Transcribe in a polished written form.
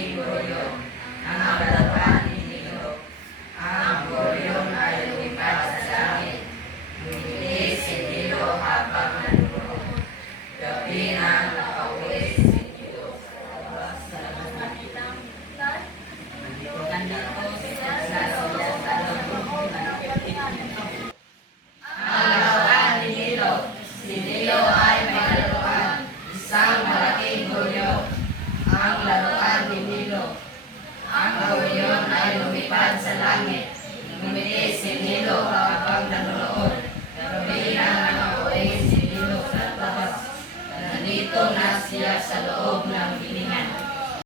malaking guryo. Ang harapan ni Nilo. Ang guryo ay lumipad sa langit. Ngumiti si Nilo habang nanunood. Gabi na nakauwi si Nilo sa labas ng Nandito sa ang laruan ni Nilo. Si Nilo ay may laruan. Isang malaking guryo. Ang laruan ni Nilo. Ang guryo ay lumipad sa langit. Ngumiti si Nilo habang nanonood. Gabi na nakauwi si Nilo sa labas. Nandito na siya sa loob ng hiningan.